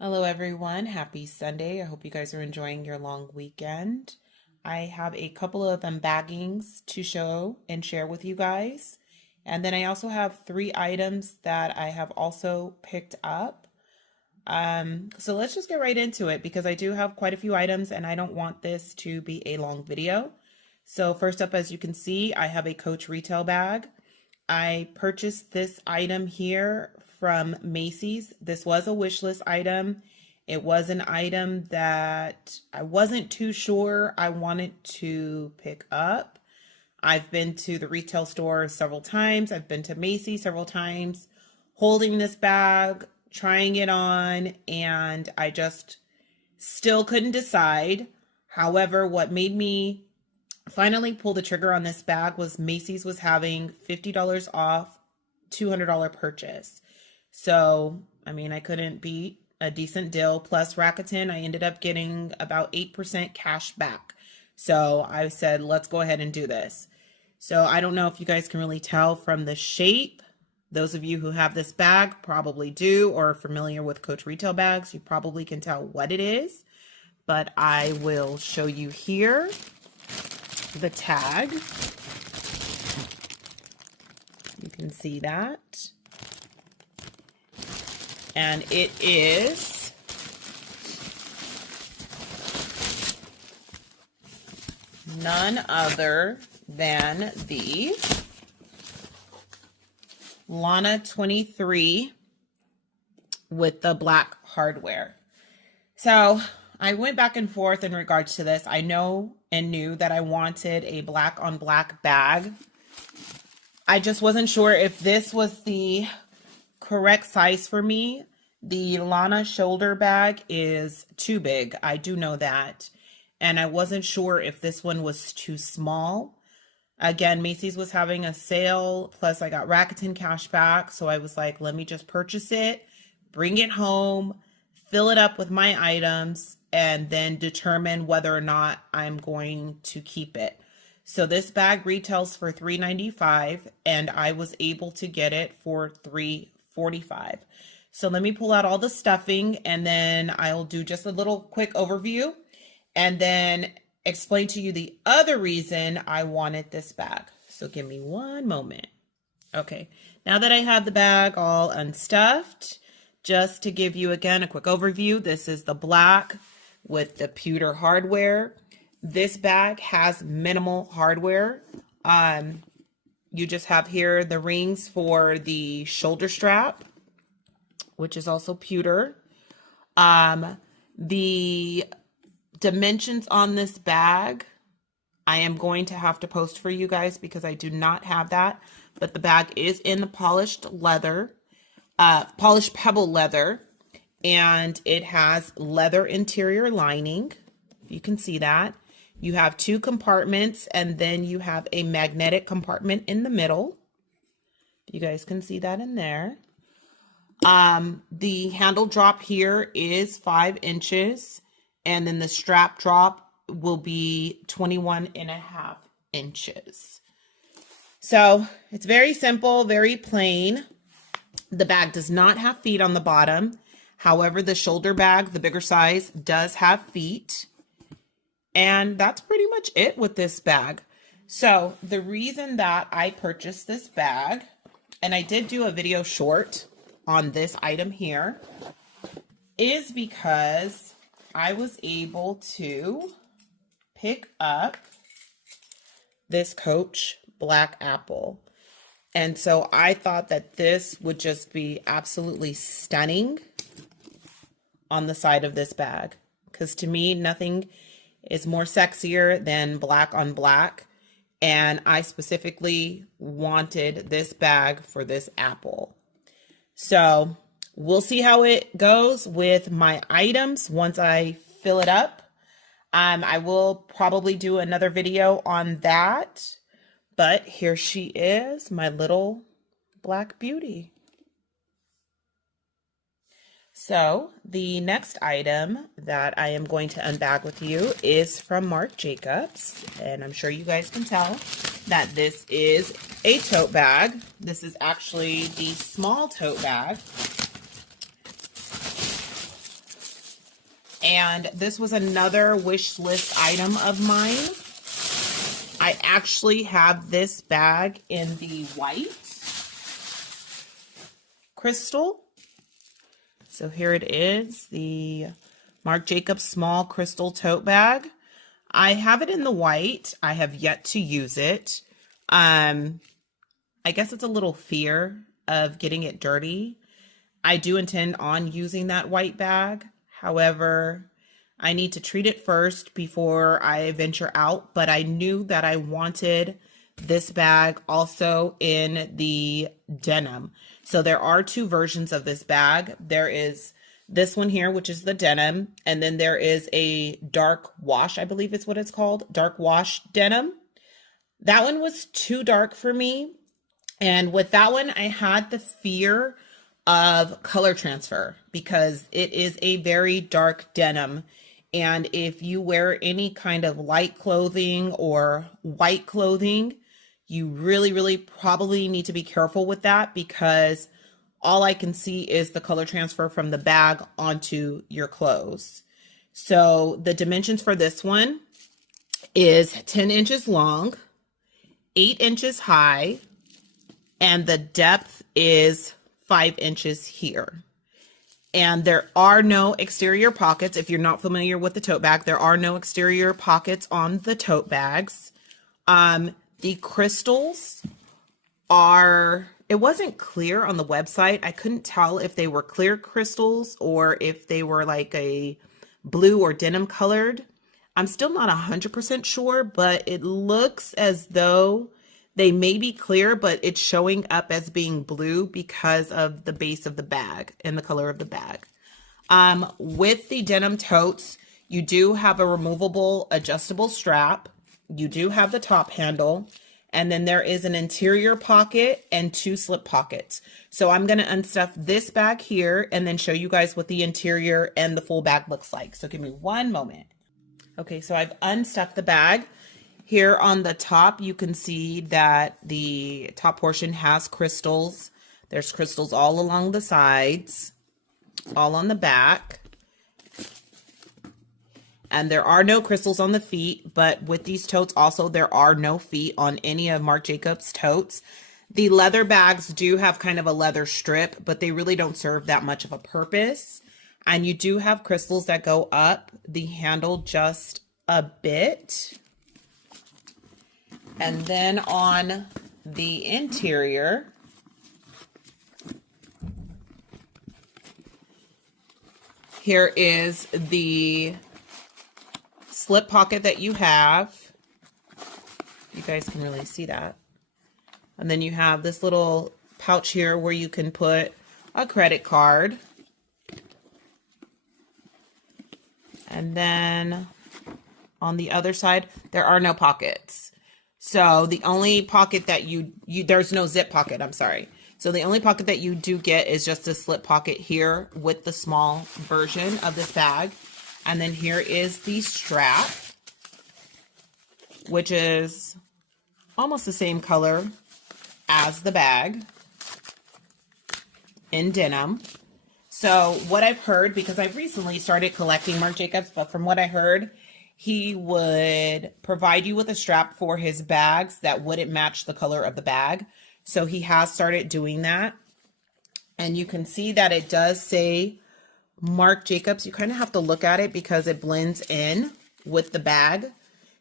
Hello, everyone. Happy Sunday. I hope you guys are enjoying your long weekend. I have a couple of unbaggings to show and share with you guys. And then I also have 3 items that I have also picked up. So let's just get right into it because I do have quite a few items and I don't want this to be a long video. So first up, as you can see, I have a Coach retail bag. I purchased this item here from Macy's. This was a wish list item. It was an item that I wasn't too sure I wanted to pick up. I've been to the retail store several times. I've been to Macy's several times, holding this bag, trying it on, and I just still couldn't decide. However, what made me finally pull the trigger on this bag was Macy's was having $50 off $200 purchase. So, I mean, I couldn't beat a decent deal. Plus Rakuten, I ended up getting about 8% cash back. So I said, let's go ahead and do this. So I don't know if you guys can really tell from the shape. Those of you who have this bag probably do, or are familiar with Coach retail bags, you probably can tell what it is. But I will show you here the tag. You can see that. And it is none other than the Lana 23 with the black hardware. So I went back and forth in regards to this. I know and knew that I wanted a black on black bag. I just wasn't sure if this was the correct size for me. The Lana shoulder bag is too big. I do know that. And I wasn't sure if this one was too small. Again, Macy's was having a sale, plus I got Rakuten cash back. So I was like, let me just purchase it, bring it home, fill it up with my items, and then determine whether or not I'm going to keep it. So this bag retails for $3.95 and I was able to get it for $3.45. So let me pull out all the stuffing and then I'll do just a little quick overview and then explain to you the other reason I wanted this bag. So give me one moment. Okay, now that I have the bag all unstuffed, just to give you again a quick overview, this is the black with the pewter hardware. This bag has minimal hardware. You just have here the rings for the shoulder strap, which is also pewter. The dimensions on this bag, I am going to have to post for you guys because I do not have that, but the bag is in the polished leather, polished pebble leather, and it has leather interior lining. You can see that. You have 2 compartments and then you have a magnetic compartment in the middle. You guys can see that in there. The handle drop here is 5 inches and then the strap drop will be 21.5 inches. So it's very simple, very plain. The bag does not have feet on the bottom. However, the shoulder bag, the bigger size, does have feet. And that's pretty much it with this bag. So the reason that I purchased this bag, and I did do a video short on this item here, is because I was able to pick up this Coach Black Apple. And so I thought that this would just be absolutely stunning on the side of this bag. Because to me, nothing is more sexier than black on black. And I specifically wanted this bag for this apple. So we'll see how it goes with my items once I fill it up. I will probably do another video on that. But here she is, my little black beauty. So the next item that I am going to unbag with you is from Marc Jacobs. And I'm sure you guys can tell that this is a tote bag. This is actually the small tote bag. And this was another wish list item of mine. I actually have this bag in the white crystal. So here it is, the Marc Jacobs small crystal tote bag. I have it in the white. I have yet to use it. I guess it's a little fear of getting it dirty. I do intend on using that white bag. However, I need to treat it first before I venture out, but I knew that I wanted this bag also in the denim. So there are two versions of this bag. There is this one here, which is the denim, and then there is a dark wash, I believe is what it's called, dark wash denim. That one was too dark for me. And with that one, I had the fear of color transfer because it is a very dark denim. And if you wear any kind of light clothing or white clothing, you really probably need to be careful with that because all I can see is the color transfer from the bag onto your clothes. So the dimensions for this one is 10 inches long, 8 inches high, and the depth is 5 inches here. And there are no exterior pockets. If you're not familiar with the tote bag, there are no exterior pockets on the tote bags. The crystals are, it wasn't clear on the website. I couldn't tell if they were clear crystals or if they were like a blue or denim colored. I'm still not 100% sure, but it looks as though they may be clear, but it's showing up as being blue because of the base of the bag and the color of the bag. With the denim totes, you do have a removable adjustable strap. You do have the top handle, and then there is an interior pocket and 2 slip pockets. So I'm going to unstuff this bag here and then show you guys what the interior and the full bag looks like. So give me one moment. Okay, so I've unstuffed the bag. Here on the top, you can see that the top portion has crystals. There's crystals all along the sides, all on the back. And there are no crystals on the feet, but with these totes also, there are no feet on any of Marc Jacobs totes. The leather bags do have kind of a leather strip, but they really don't serve that much of a purpose. And you do have crystals that go up the handle just a bit. And then on the interior, here is the slip pocket that you have. You guys can really see that. And then you have this little pouch here where you can put a credit card. And then on the other side, there are no pockets. So the only pocket that there's no zip pocket, I'm sorry. So the only pocket that you do get is just a slip pocket here with the small version of this bag. And then here is the strap, which is almost the same color as the bag in denim. So what I've heard, because I've recently started collecting Marc Jacobs, but from what I heard, he would provide you with a strap for his bags that wouldn't match the color of the bag. So he has started doing that. And you can see that it does say Marc Jacobs. You kind of have to look at it because it blends in with the bag.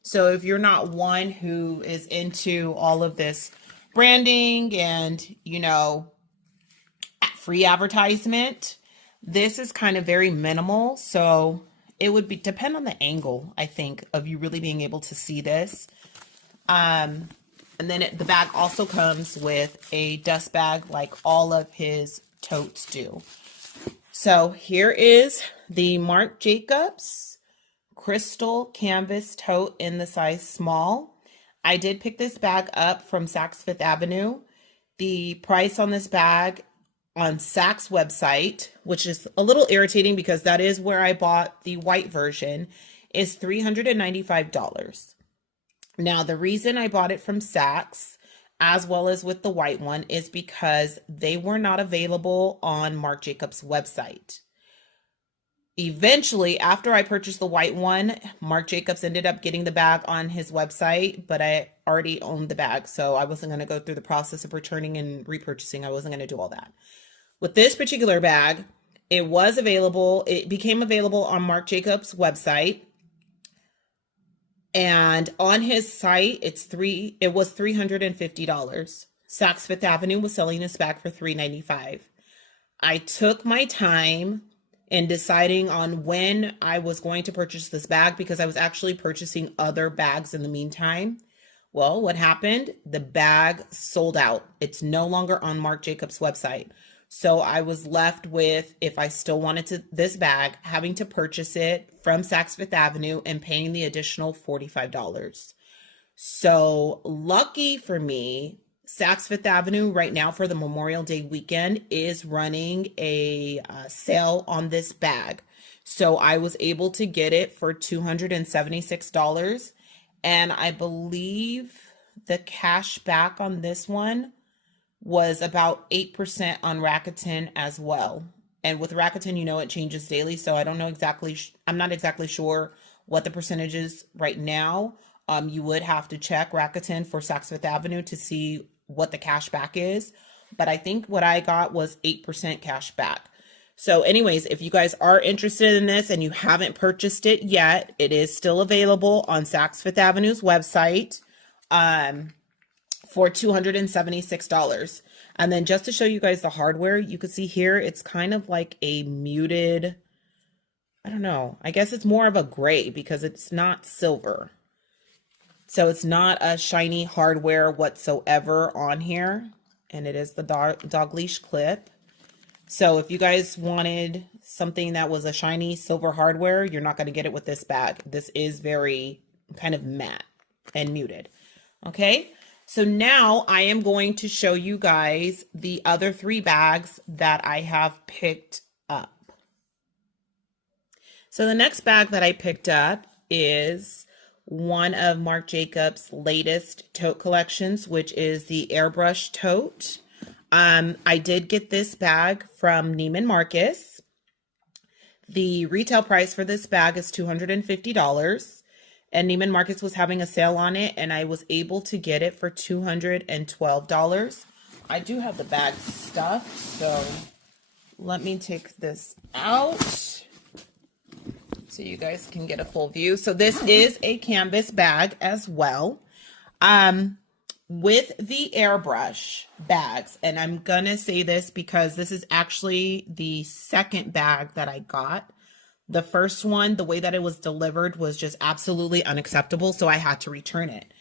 So if you're not one who is into all of this branding and, you know, free advertisement, this is kind of very minimal. So it would depend on the angle, I think, of you really being able to see this. And then the bag also comes with a dust bag like all of his totes do. So here is the Marc Jacobs crystal canvas tote in the size small. I did pick this bag up from Saks Fifth Avenue. The price on this bag on Saks website, which is a little irritating because that is where I bought the white version, is $395. Now, the reason I bought it from Saks, as well as with the white one, is because they were not available on Marc Jacobs' website. eventually, after I purchased the white one, Marc Jacobs ended up getting the bag on his website, but I already owned the bag, so I wasn't going to go through the process of returning and repurchasing. I wasn't going to do all that. With this particular bag, it was available. It became available on Marc Jacobs' website. And on his site, it was $350. Saks Fifth Avenue was selling this bag for $395. I took my time in deciding on when I was going to purchase this bag because I was actually purchasing other bags in the meantime. Well, what happened? The bag sold out. It's no longer on Marc Jacobs' website. So I was left with, if I still wanted this bag, having to purchase it from Saks Fifth Avenue and paying the additional $45. So lucky for me, Saks Fifth Avenue right now for the Memorial Day weekend is running a sale on this bag. So I was able to get it for $276. And I believe the cash back on this one was about 8% on Rakuten as well. And with Rakuten, it changes daily. So I don't know exactly, I'm not exactly sure what the percentage is right now. You would have to check Rakuten for Saks Fifth Avenue to see what the cash back is. But I think what I got was 8% cash back. So anyways, if you guys are interested in this and you haven't purchased it yet, it is still available on Saks Fifth Avenue's website for $276. And then just to show you guys the hardware, you can see here, it's kind of like a muted, I don't know, I guess it's more of a gray because it's not silver. So it's not a shiny hardware whatsoever on here. And it is the dog leash clip. So if you guys wanted something that was a shiny silver hardware, you're not going to get it with this bag. This is very kind of matte and muted. Okay. So now I am going to show you guys the other 3 bags that I have picked up. So the next bag that I picked up is one of Marc Jacobs' latest tote collections, which is the Airbrush tote. I did get this bag from Neiman Marcus. The retail price for this bag is $250, and Neiman Marcus was having a sale on it, and I was able to get it for $212. I do have the bag stuffed, so let me take this out so you guys can get a full view. So this is a canvas bag as well. With the Airbrush bags, and I'm gonna say this because this is actually the second bag that I got. The first one, the way that it was delivered was just absolutely unacceptable, so I had to return it.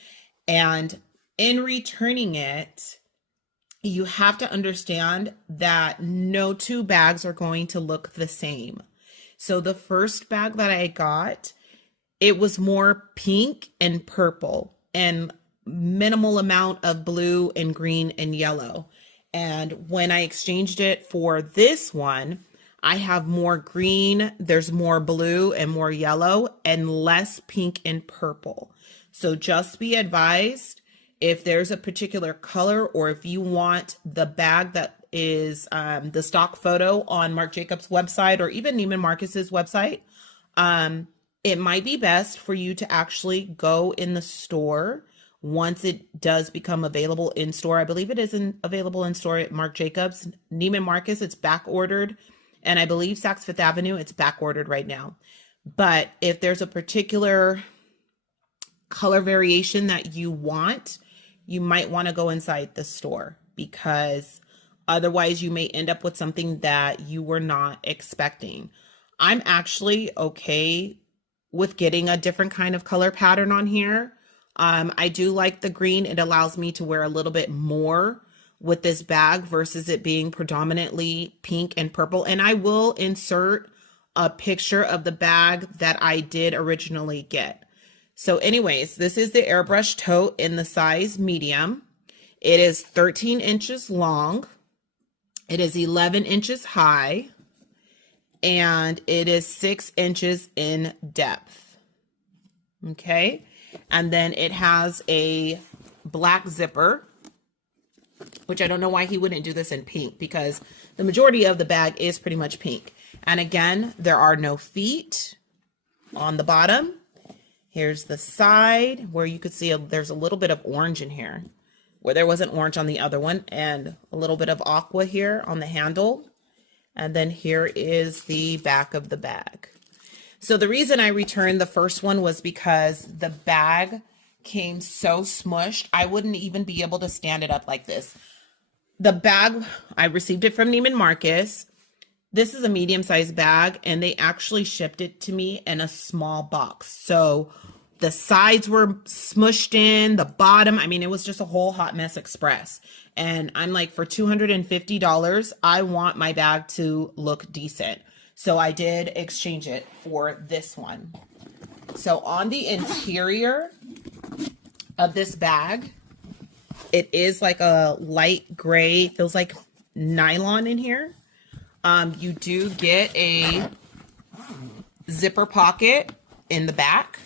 And in returning it, you have to understand that no 2 bags are going to look the same. So the first bag that I got, it was more pink and purple and minimal amount of blue and green and yellow. And when I exchanged it for this one, I have more green, there's more blue and more yellow and less pink and purple. So just be advised, if there's a particular color or if you want the bag that is the stock photo on Marc Jacobs' website or even Neiman Marcus's website, it might be best for you to actually go in the store once it does become available in store. I believe it isn't available in store at Marc Jacobs. Neiman Marcus, it's back ordered. And I believe Saks Fifth Avenue, it's back ordered right now. But if there's a particular color variation that you want, you might want to go inside the store because otherwise you may end up with something that you were not expecting. I'm actually okay with getting a different kind of color pattern on here. I do like the green. It allows me to wear a little bit more with this bag versus it being predominantly pink and purple. And I will insert a picture of the bag that I did originally get. So anyways, this is the Airbrush tote in the size medium. It is 13 inches long. It is 11 inches high. And it is 6 inches in depth. Okay. And then it has a black zipper, which I don't know why he wouldn't do this in pink because the majority of the bag is pretty much pink. And again, there are no feet on the bottom. Here's the side where you could see there's a little bit of orange in here where there wasn't orange on the other one, and a little bit of aqua here on the handle. And then here is the back of the bag. So the reason I returned the first one was because the bag came so smushed, I wouldn't even be able to stand it up like this. The bag, I received it from Neiman Marcus. This is a medium-sized bag, and they actually shipped it to me in a small box. So the sides were smushed in, the bottom, I mean, it was just a whole hot mess express. And I'm like, for $250, I want my bag to look decent. So I did exchange it for this one. So on the interior of this bag, it is like a light gray, feels like nylon in here. You do get a zipper pocket in the back.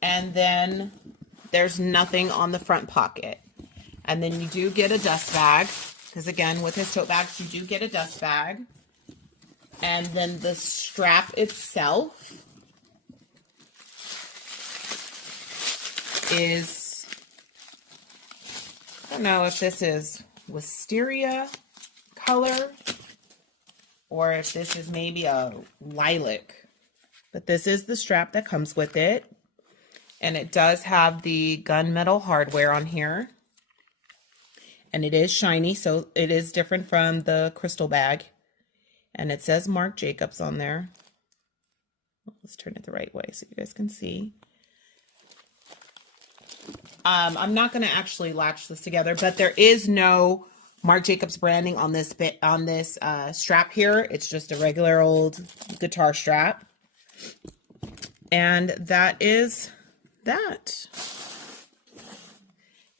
And then there's nothing on the front pocket. And then you do get a dust bag, because again, with his tote bags, you do get a dust bag. And then the strap itself is, I don't know if this is wisteria color or if this is maybe a lilac, but this is the strap that comes with it. And it does have the gunmetal hardware on here, and it is shiny, so it is different from the crystal bag. And it says Marc Jacobs on there. Let's turn it the right way so you guys can see. I'm not going to actually latch this together, but there is no Marc Jacobs branding on this strap here. It's just a regular old guitar strap. And that is that.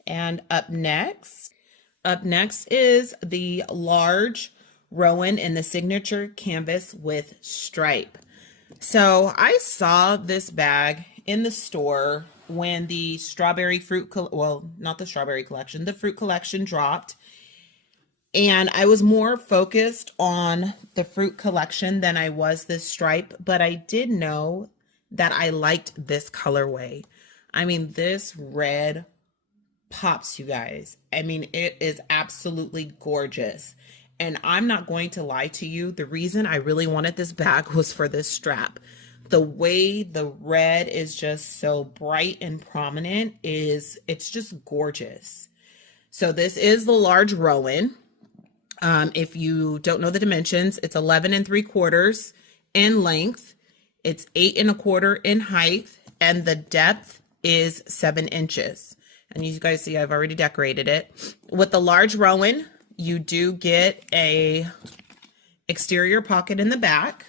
And up next is the large Rowan in the signature canvas with stripe. So I saw this bag in the store when the strawberry fruit, well, not the strawberry collection, the fruit collection dropped. And I was more focused on the fruit collection than I was this stripe, but I did know that I liked this colorway. I mean, this red pops, you guys. I mean, it is absolutely gorgeous. And I'm not going to lie to you. The reason I really wanted this bag was for this strap. The way the red is just so bright and prominent it's just gorgeous. So this is the large Rowan. If you don't know the dimensions, it's 11 3/4 in length. It's 8 1/4 in height, and the depth is 7 inches. And you guys see, I've already decorated it. With the large Rowan, you do get a exterior pocket in the back.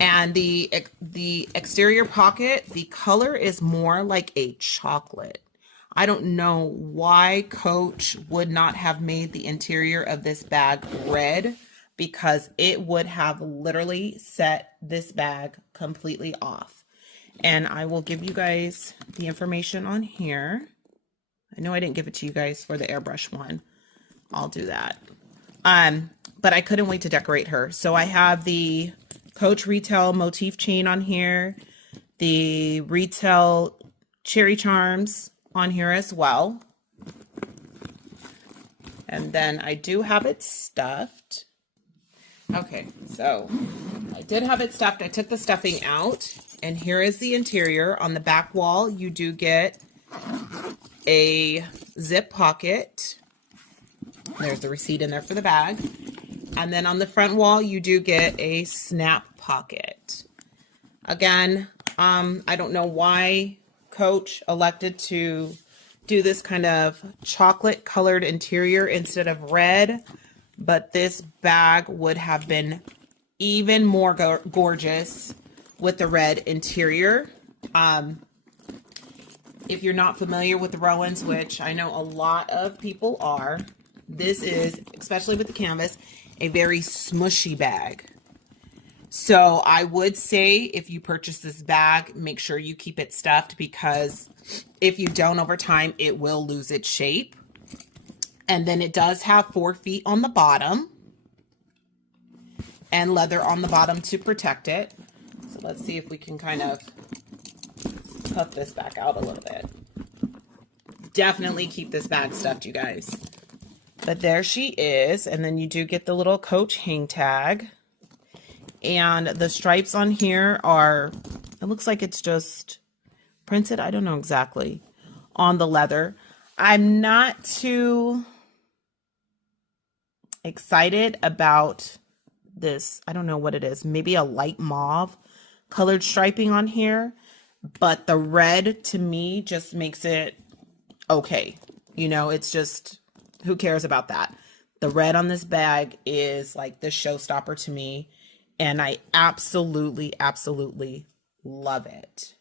And the exterior pocket, the color is more like a chocolate. I don't know why Coach would not have made the interior of this bag red, because it would have literally set this bag completely off. And I will give you guys the information on here. I know I didn't give it to you guys for the airbrush one. I'll do that. But I couldn't wait to decorate her. So I have the Coach retail motif chain on here, the retail cherry charms on here as well. And then I do have it stuffed. Okay, so I did have it stuffed. I took the stuffing out, and here is the interior. On the back wall, you do get a zip pocket. There's the receipt in there for the bag. And then on the front wall, you do get a snap pocket. Again, I don't know why Coach elected to do this kind of chocolate colored interior instead of red, but this bag would have been even more gorgeous with the red interior. If you're not familiar with the Rowans, which I know a lot of people are, this is, especially with the canvas, a very smushy bag. So I would say if you purchase this bag, make sure you keep it stuffed, because if you don't, over time, it will lose its shape. And then it does have 4 feet on the bottom and leather on the bottom to protect it. So let's see if we can kind of puff this back out a little bit. Definitely keep this bag stuffed, you guys. But there she is. And then you do get the little Coach hang tag. And the stripes on here are, it looks like it's just printed. I don't know exactly on the leather. I'm not too excited about this. I don't know what it is. Maybe a light mauve colored striping on here. But the red to me just makes it okay. You know, it's just, who cares about that? The red on this bag is like the showstopper to me. And I absolutely, absolutely love it.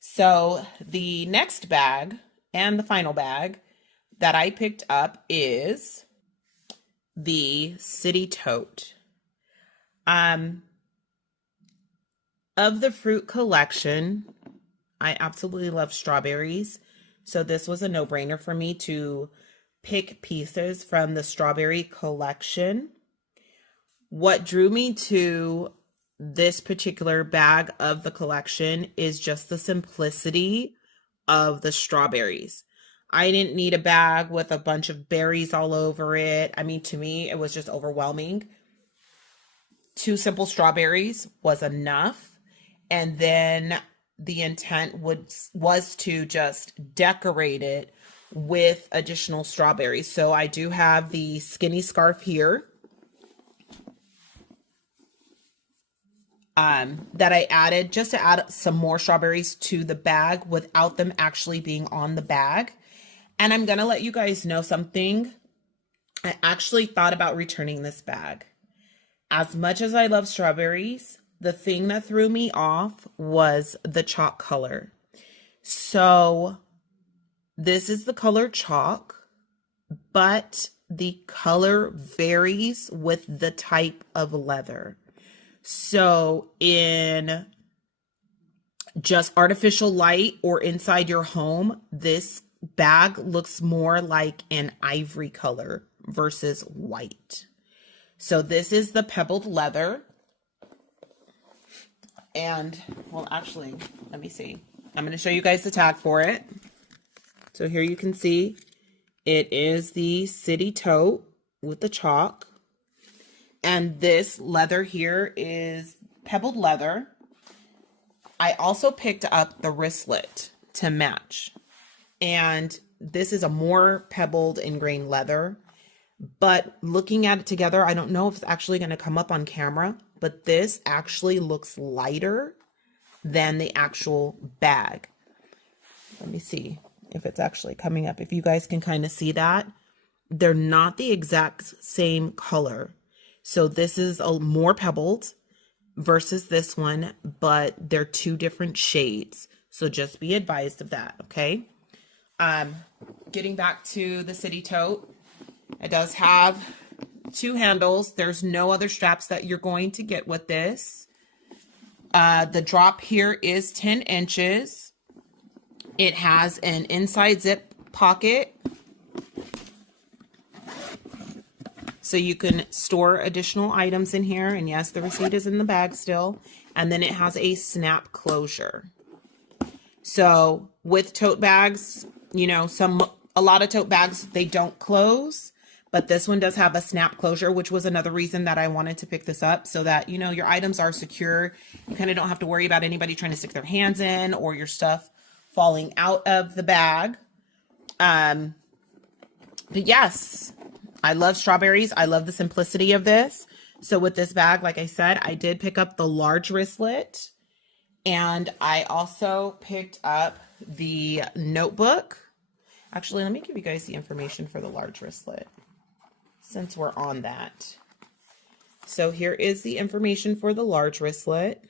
So the next bag and the final bag that I picked up is the City Tote. Of the fruit collection, I absolutely love strawberries. So this was a no-brainer for me to pick pieces from the strawberry collection. What drew me to this particular bag of the collection is just the simplicity of the strawberries. I didn't need a bag with a bunch of berries all over it. I mean, to me, it was just overwhelming. 2 simple strawberries was enough. And then the intent was to just decorate it with additional strawberries. So I do have the skinny scarf here. That I added just to add some more strawberries to the bag without them actually being on the bag. And I'm going to let you guys know something. I actually thought about returning this bag. As much as I love strawberries, the thing that threw me off was the chalk color. So this is the color chalk, but the color varies with the type of leather. So in just artificial light or inside your home, this bag looks more like an ivory color versus white. So this is the pebbled leather. And, well, actually, let me see. I'm going to show you guys the tag for it. So here you can see it is the City Tote with the chalk. And this leather here is pebbled leather. I also picked up the wristlet to match. And this is a more pebbled ingrained leather. But looking at it together, I don't know if it's actually going to come up on camera, but this actually looks lighter than the actual bag. Let me see if it's actually coming up. If you guys can kind of see that. They're not the exact same color. So this is a more pebbled versus this one, but they're 2 different shades. So just be advised of that, okay? Getting back to the City Tote, it does have 2 handles. There's no other straps that you're going to get with this. The drop here is 10 inches. It has an inside zip pocket, so you can store additional items in here. And yes, the receipt is in the bag still. And then it has a snap closure. So with tote bags, you know, a lot of tote bags, they don't close, but this one does have a snap closure, which was another reason that I wanted to pick this up, so that, you know, your items are secure. You kind of don't have to worry about anybody trying to stick their hands in or your stuff falling out of the bag. But yes, I love strawberries. I love the simplicity of this. So with this bag, like I said, I did pick up the large wristlet, and I also picked up the notebook. Actually, let me give you guys the information for the large wristlet since we're on that. So here is the information for the large wristlet.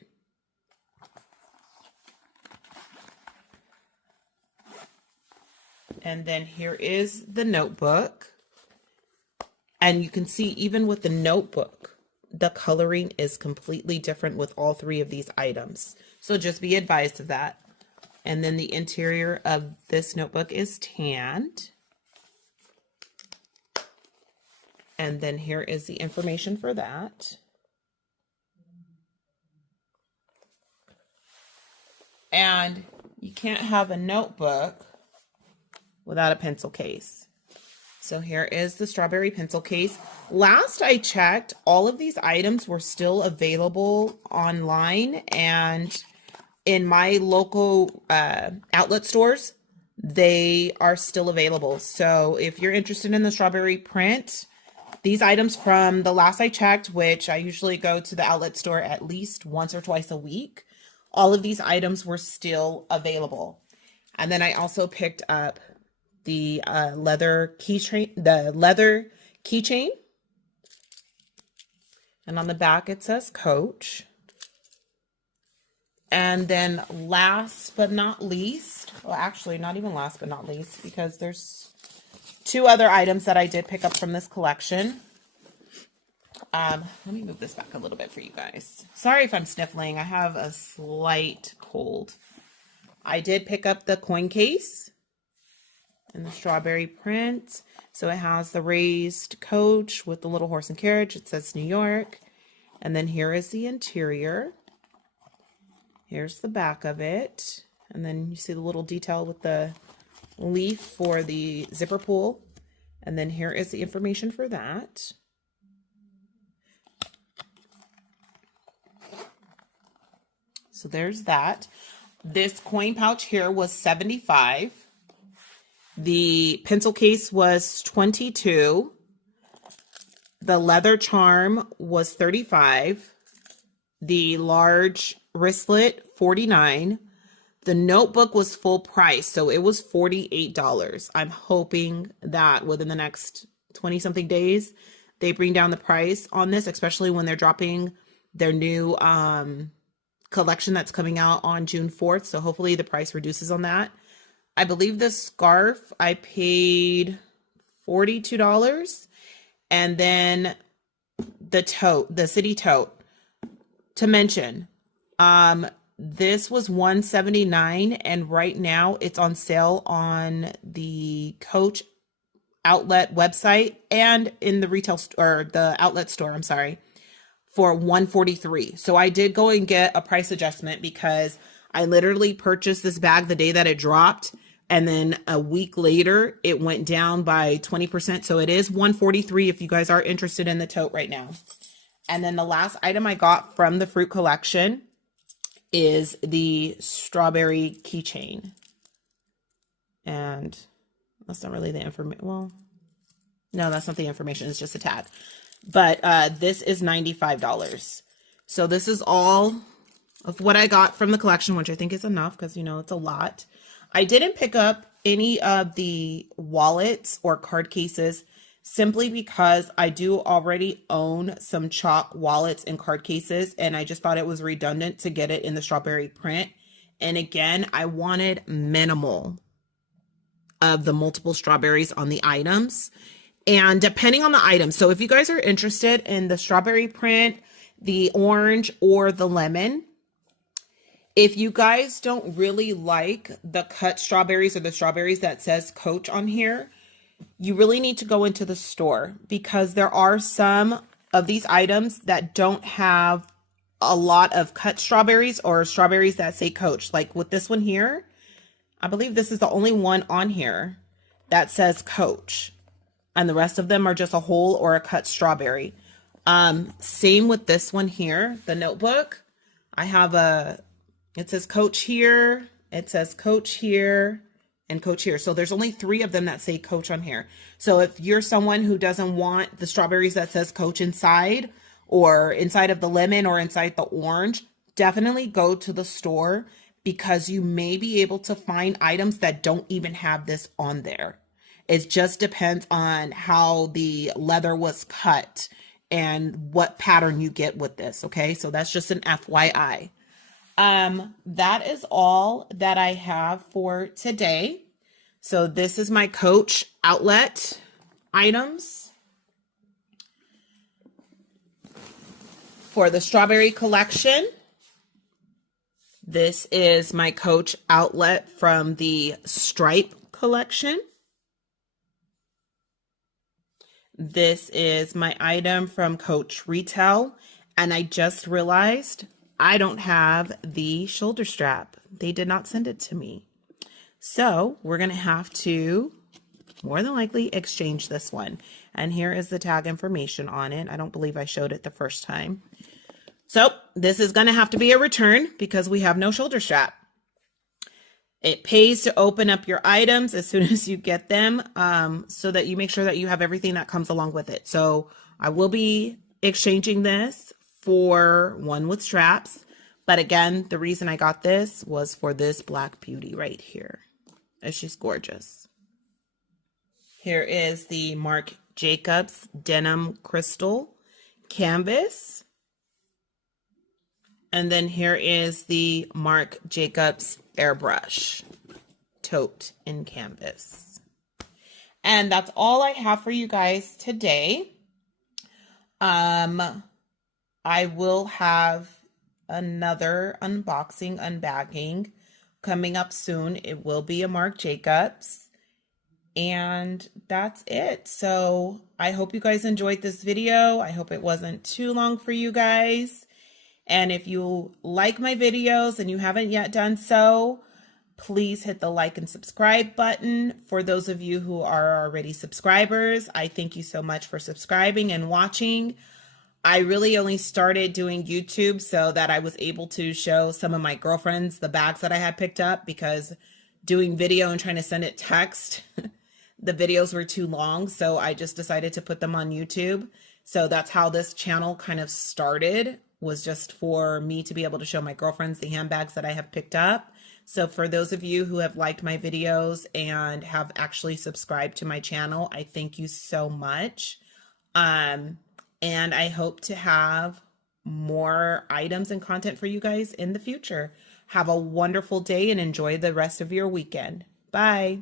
And then here is the notebook. And you can see even with the notebook, the coloring is completely different with all 3 of these items. So just be advised of that. And then the interior of this notebook is tanned. And then here is the information for that. And you can't have a notebook without a pencil case. So here is the strawberry pencil case. Last I checked, all of these items were still available online, and in my local outlet stores, they are still available. So if you're interested in the strawberry print, these items from the last I checked, which I usually go to the outlet store at least once or twice a week, all of these items were still available. And then I also picked up the leather keychain, and on the back it says Coach. And then last but not least, well, actually not even last but not least, because there's two other items that I did pick up from this collection. Let me move this back a little bit for you guys. Sorry if I'm sniffling. I have a slight cold. I did pick up the coin case in the strawberry print. So it has the raised Coach with the little horse and carriage. It says New York. And then here is the interior. Here's the back of it. And then you see the little detail with the leaf for the zipper pull. And then here is the information for that. So there's that. This coin pouch here was $75. The pencil case was $22. The leather charm was $35. The large wristlet, $49. The notebook was full price, so it was $48. I'm hoping that within the next 20 something days, they bring down the price on this, especially when they're dropping their new collection that's coming out on June 4th. So hopefully the price reduces on that. I believe this scarf, I paid $42. And then the tote, the city tote, to mention, this was $179, and right now it's on sale on the Coach outlet website and in the retail store, the outlet store, I'm sorry, for $143. So I did go and get a price adjustment because I literally purchased this bag the day that it dropped, and then a week later it went down by 20%. So it is $143 if you guys are interested in the tote right now. And then the last item I got from the fruit collection is the strawberry keychain. And that's not really the information. Well, no, that's not the information. It's just a tag. But this is $95. So this is all of what I got from the collection, which I think is enough because, you know, it's a lot. I didn't pick up any of the wallets or card cases simply because I do already own some chalk wallets and card cases, and I just thought it was redundant to get it in the strawberry print. And again, I wanted minimal of the multiple strawberries on the items. And depending on the item, so if you guys are interested in the strawberry print, the orange, or the lemon, if you guys don't really like the cut strawberries or the strawberries that says Coach on here, you really need to go into the store because there are some of these items that don't have a lot of cut strawberries or strawberries that say Coach. Like with this one here, I believe this is the only one on here that says Coach, and the rest of them are just a whole or a cut strawberry. Same with this one here, the notebook. I have it says Coach here, it says Coach here, and Coach here. So there's only 3 of them that say Coach on here. So if you're someone who doesn't want the strawberries that says Coach inside, or inside of the lemon or inside the orange, definitely go to the store because you may be able to find items that don't even have this on there. It just depends on how the leather was cut and what pattern you get with this. Okay, so that's just an FYI. That is all that I have for today. So this is my Coach outlet items for the strawberry collection. This is my Coach outlet from the stripe collection. This is my item from Coach Retail, and I just realized I don't have the shoulder strap. They did not send it to me. So we're gonna have to more than likely exchange this one. And here is the tag information on it. I don't believe I showed it the first time. So this is gonna have to be a return because we have no shoulder strap. It pays to open up your items as soon as you get them, so that you make sure that you have everything that comes along with it. So I will be exchanging this for one with straps. But again, the reason I got this was for this black beauty right here. She's gorgeous. Here is the Marc Jacobs Denim Crystal Canvas. And then here is the Marc Jacobs Airbrush Tote in Canvas. And that's all I have for you guys today. I will have another unboxing, unbagging coming up soon. It will be a Marc Jacobs. And that's it. So I hope you guys enjoyed this video. I hope it wasn't too long for you guys. And if you like my videos and you haven't yet done so, please hit the like and subscribe button. For those of you who are already subscribers, I thank you so much for subscribing and watching. I really only started doing YouTube so that I was able to show some of my girlfriends the bags that I had picked up, because doing video and trying to send it text, the videos were too long. So I just decided to put them on YouTube. So that's how this channel kind of started, was just for me to be able to show my girlfriends the handbags that I have picked up. So for those of you who have liked my videos and have actually subscribed to my channel, I thank you so much. And I hope to have more items and content for you guys in the future. Have a wonderful day and enjoy the rest of your weekend. Bye.